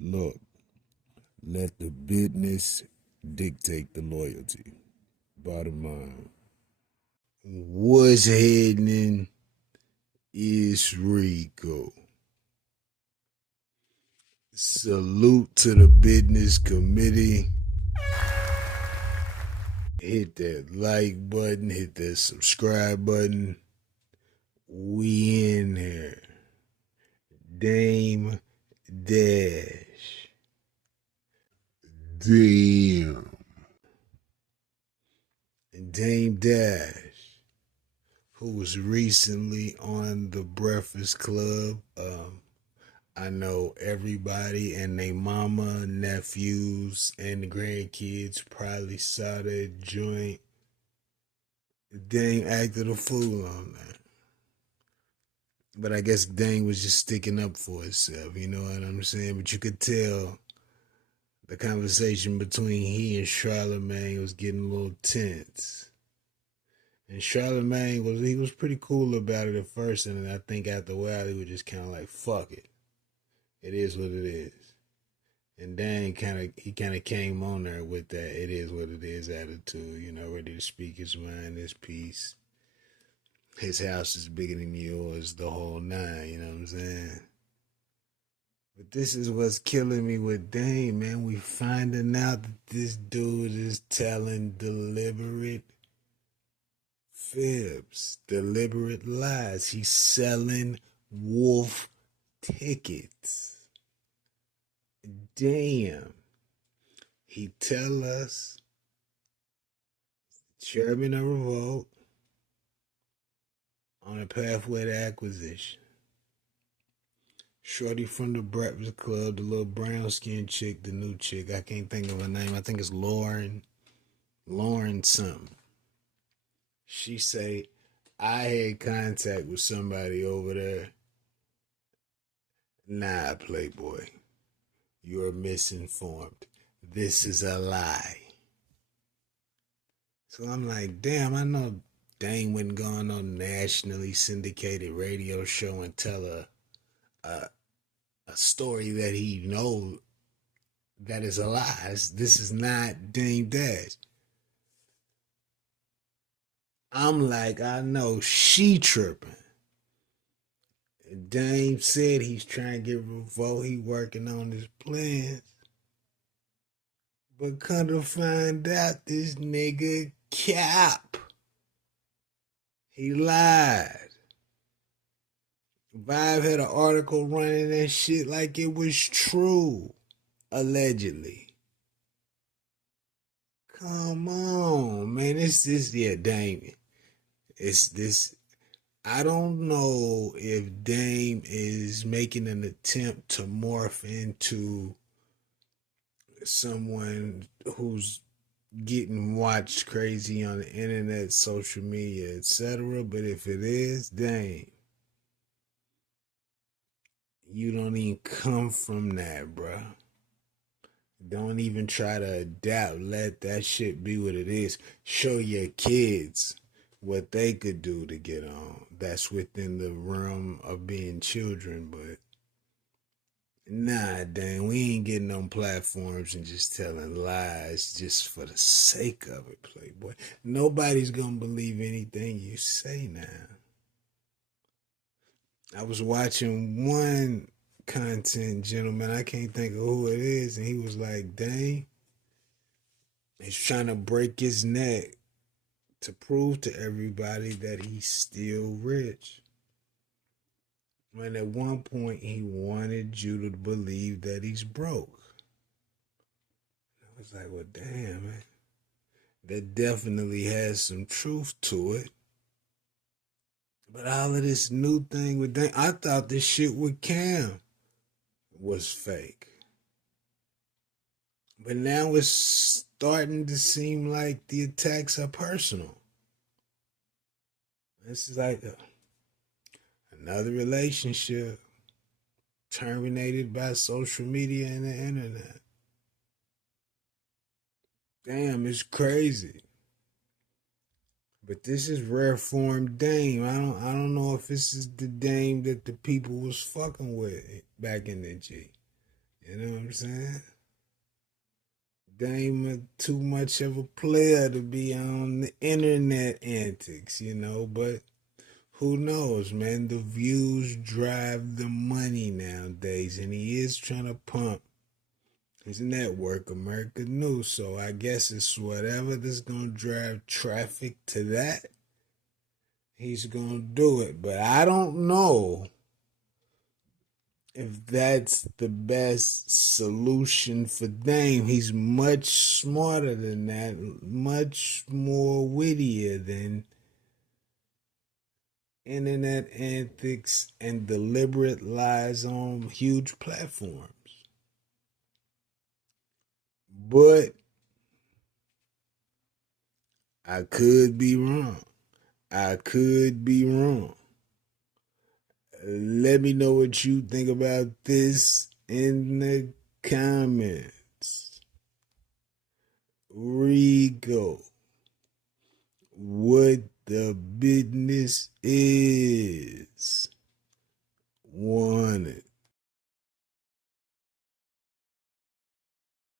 Look, let the business dictate the loyalty. Bottom line. What's happening is Rico. Salute to the business committee. Hit that like button, hit that subscribe button. We in here. Dame Dash. Damn. Dame Dash, who was recently on the Breakfast Club. I know everybody and their mama, nephews, and the grandkids probably saw that joint. Dame acted a fool on that. But I guess Dame was just sticking up for himself, you know what I'm saying? But you could tell the conversation between he and Charlemagne was getting a little tense. And Charlemagne was pretty cool about it at first, and I think after a while he was just kind of like, "Fuck it, it is what it is." And Dan kind of came on there with that "it is what it is" attitude, you know, ready to speak his mind, his piece. His house is bigger than yours, the whole nine. You know what I'm saying? But this is what's killing me with Dane, man. We finding out that this dude is telling deliberate fibs, deliberate lies. He's selling wolf tickets. Damn. He tell us chairman of revolt on a pathway to acquisition. Shorty from the Breakfast Club, the little brown skinned chick, the new chick. I can't think of her name. I think it's Lauren. Lauren something. She say, I had contact with somebody over there. Nah, Playboy. You're misinformed. This is a lie. So I'm like, damn, I know Dane wasn't going on a nationally syndicated radio show and tell a story that he know that is a lie. This is not Dame Dash. I'm like, I know she tripping. Dame said he's trying to get revolt. He working on his plans. But come to find out, this nigga cap. He lied. Vibe had an article running that shit like it was true. Allegedly. Come on, man. It's this, yeah, Damien. It's this. I don't know if Dame is making an attempt to morph into someone who's getting watched crazy on the internet, social media, etc. But if it is, Dame, you don't even come from that, bruh. Don't even try to adapt. Let that shit be what it is. Show your kids what they could do to get on. That's within the realm of being children, but nah, dang, we ain't getting on platforms and just telling lies just for the sake of it, Playboy. Nobody's gonna believe anything you say now. I was watching one content gentleman, I can't think of who it is, and he was like, dang, he's trying to break his neck to prove to everybody that he's still rich. When at one point he wanted you to believe that he's broke. I was like, well, damn, man. That definitely has some truth to it. But all of this new thing with Dan, I thought this shit with Cam was fake. But now it's starting to seem like the attacks are personal. This is like another relationship terminated by social media and the internet. Damn, it's crazy. But this is rare form Dame. I don't know if this is the Dame that the people was fucking with back in the G. You know what I'm saying? They ain't too much of a player to be on the internet antics, but who knows, man? The views drive the money nowadays, and he is trying to pump his network, America News. So I guess it's whatever that's gonna drive traffic to that, he's gonna do it. But I don't know if that's the best solution for Dame. He's much smarter than that, much more wittier than internet antics and deliberate lies on huge platforms. But I could be wrong. I could be wrong. Let me know what you think about this in the comments. Rico, what the business is.